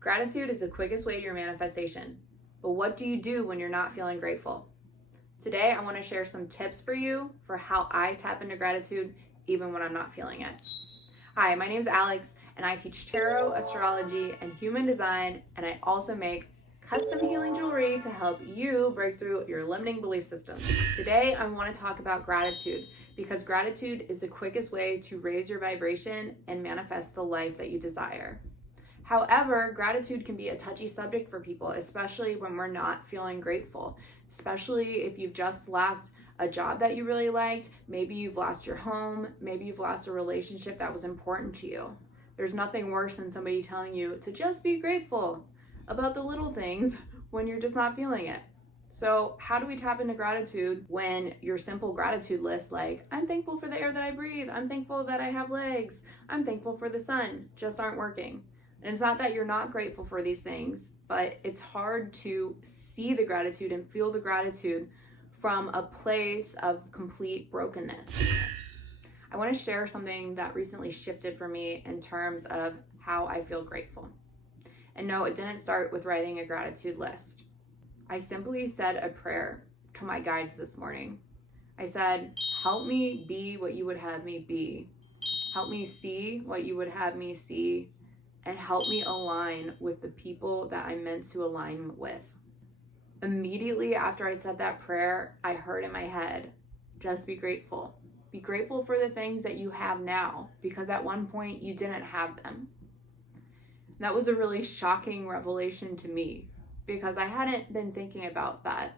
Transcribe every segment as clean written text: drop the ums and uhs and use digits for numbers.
Gratitude is the quickest way to your manifestation. But what do you do when you're not feeling grateful? Today, I want to share some tips for you for how I tap into gratitude even when I'm not feeling it. Hi, my name is Alex, and I teach tarot, astrology, and human design, and I also make custom healing jewelry to help you break through your limiting belief systems. Today, I want to talk about gratitude because gratitude is the quickest way to raise your vibration and manifest the life that you desire. However, gratitude can be a touchy subject for people, especially when we're not feeling grateful, especially if you've just lost a job that you really liked, maybe you've lost your home, maybe you've lost a relationship that was important to you. There's nothing worse than somebody telling you to just be grateful about the little things when you're just not feeling it. So how do we tap into gratitude when your simple gratitude list, like I'm thankful for the air that I breathe, I'm thankful that I have legs, I'm thankful for the sun, just aren't working? And it's not that you're not grateful for these things, but it's hard to see the gratitude and feel the gratitude from a place of complete brokenness. I want to share something that recently shifted for me in terms of how I feel grateful. And no, it didn't start with writing a gratitude list. I simply said a prayer to my guides this morning. I said, help me be what you would have me be. Help me see what you would have me see. And help me align with the people that I'm meant to align with. Immediately after I said that prayer, I heard in my head, just be grateful. Be grateful for the things that you have now, because at one point you didn't have them. That was a really shocking revelation to me, because I hadn't been thinking about that.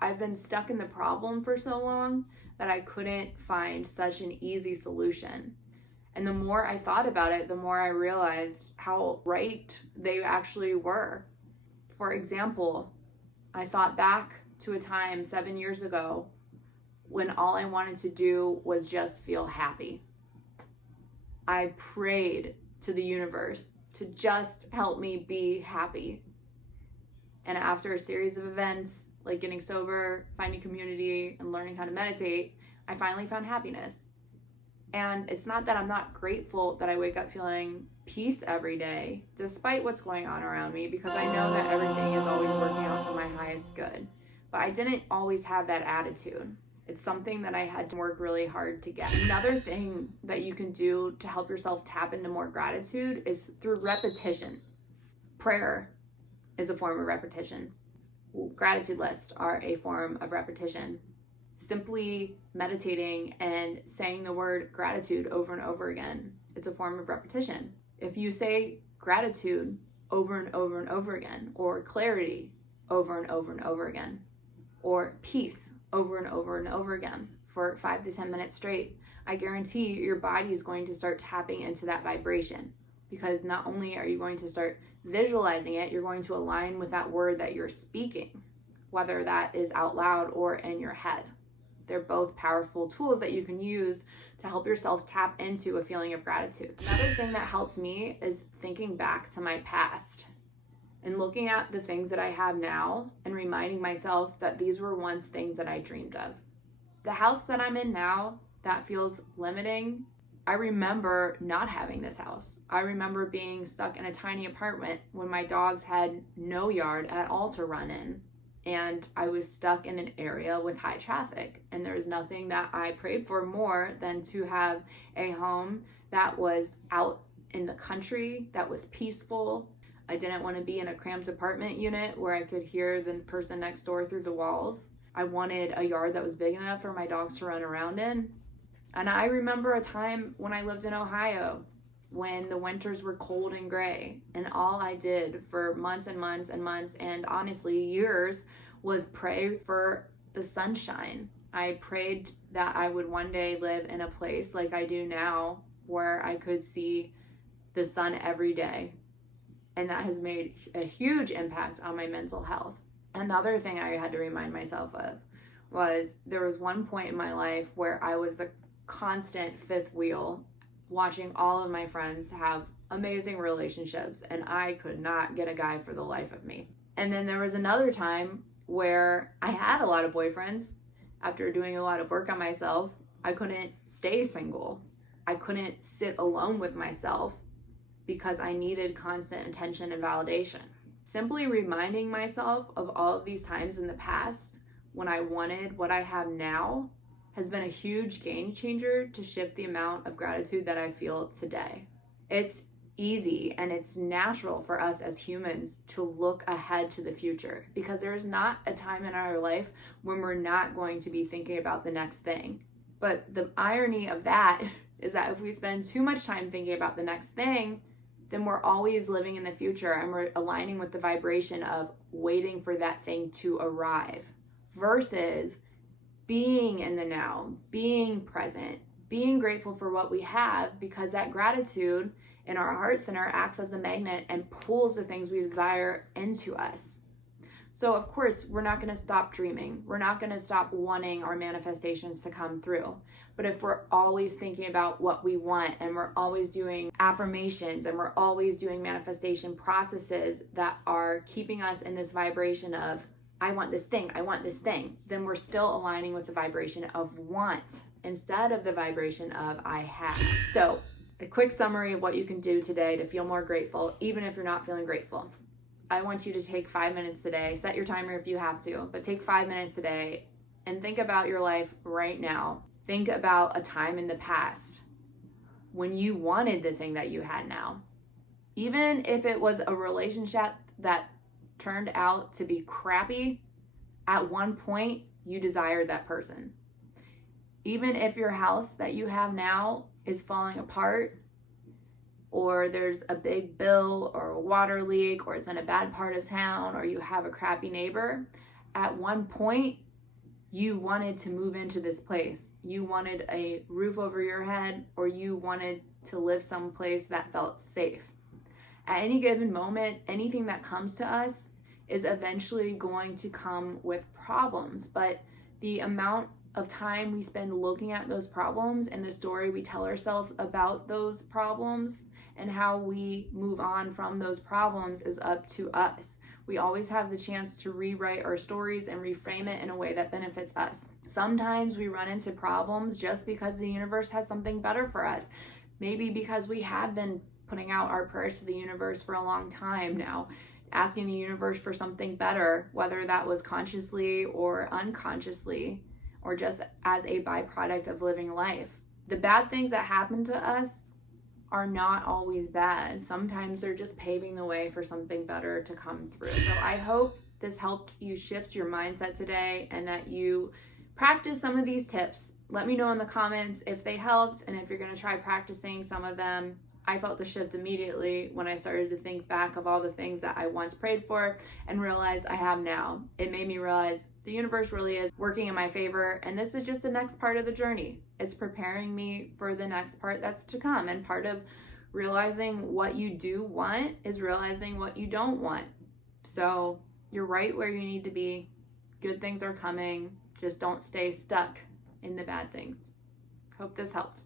I've been stuck in the problem for so long that I couldn't find such an easy solution. And the more I thought about it, the more I realized how right they actually were. For example, I thought back to a time 7 years ago when all I wanted to do was just feel happy. I prayed to the universe to just help me be happy. And after a series of events, like getting sober, finding community, and learning how to meditate, I finally found happiness. And it's not that I'm not grateful that I wake up feeling peace every day, despite what's going on around me, because I know that everything is always working out for my highest good. But I didn't always have that attitude. It's something that I had to work really hard to get. Another thing that you can do to help yourself tap into more gratitude is through repetition. Prayer is a form of repetition. Gratitude lists are a form of repetition. Simply meditating and saying the word gratitude over and over again, it's a form of repetition. If you say gratitude over and over and over again, or clarity over and over and over again, or peace over and over and over again for 5 to 10 minutes straight, I guarantee your body is going to start tapping into that vibration, because not only are you going to start visualizing it, you're going to align with that word that you're speaking, whether that is out loud or in your head. They're both powerful tools that you can use to help yourself tap into a feeling of gratitude. Another thing that helps me is thinking back to my past and looking at the things that I have now and reminding myself that these were once things that I dreamed of. The house that I'm in now, that feels limiting. I remember not having this house. I remember being stuck in a tiny apartment when my dogs had no yard at all to run in. And I was stuck in an area with high traffic. And there was nothing that I prayed for more than to have a home that was out in the country, that was peaceful. I didn't want to be in a cramped apartment unit where I could hear the person next door through the walls. I wanted a yard that was big enough for my dogs to run around in. And I remember a time when I lived in Ohio, when the winters were cold and gray, and all I did for months and months and months, and honestly years, was pray for the sunshine. I prayed that I would one day live in a place like I do now, where I could see the sun every day. And that has made a huge impact on my mental health. Another thing I had to remind myself of was there was one point in my life where I was the constant fifth wheel, watching all of my friends have amazing relationships, and I could not get a guy for the life of me. And then there was another time where I had a lot of boyfriends. After doing a lot of work on myself, I couldn't stay single. I couldn't sit alone with myself because I needed constant attention and validation. Simply reminding myself of all of these times in the past when I wanted what I have now has been a huge game changer to shift the amount of gratitude that I feel today. It's easy and it's natural for us as humans to look ahead to the future because there's not a time in our life when we're not going to be thinking about the next thing. But the irony of that is that if we spend too much time thinking about the next thing, then we're always living in the future and we're aligning with the vibration of waiting for that thing to arrive versus being in the now, being present, being grateful for what we have, because that gratitude in our heart center acts as a magnet and pulls the things we desire into us. So of course, we're not going to stop dreaming. We're not going to stop wanting our manifestations to come through. But if we're always thinking about what we want and we're always doing affirmations and we're always doing manifestation processes that are keeping us in this vibration of, I want this thing, then we're still aligning with the vibration of want instead of the vibration of I have. So a quick summary of what you can do today to feel more grateful, even if you're not feeling grateful. I want you to take 5 minutes today, set your timer if you have to, but take 5 minutes today and think about your life right now. Think about a time in the past when you wanted the thing that you had now. Even if it was a relationship that turned out to be crappy, at one point you desired that person. Even if your house that you have now is falling apart, or there's a big bill or a water leak, or it's in a bad part of town, or you have a crappy neighbor, at one point you wanted to move into this place. You wanted a roof over your head, or you wanted to live someplace that felt safe. At any given moment, anything that comes to us is eventually going to come with problems, but the amount of time we spend looking at those problems and the story we tell ourselves about those problems and how we move on from those problems is up to us. We always have the chance to rewrite our stories and reframe it in a way that benefits us. Sometimes we run into problems just because the universe has something better for us. Maybe because we have been putting out our prayers to the universe for a long time now, asking the universe for something better, whether that was consciously or unconsciously, or just as a byproduct of living life. The bad things that happen to us are not always bad. Sometimes they're just paving the way for something better to come through. So I hope this helped you shift your mindset today and that you practice some of these tips. Let me know in the comments if they helped and if you're going to try practicing some of them. I felt the shift immediately when I started to think back of all the things that I once prayed for and realized I have now. It made me realize the universe really is working in my favor, and this is just the next part of the journey. It's preparing me for the next part that's to come, and part of realizing what you do want is realizing what you don't want. So you're right where you need to be. Good things are coming. Just don't stay stuck in the bad things. Hope this helped.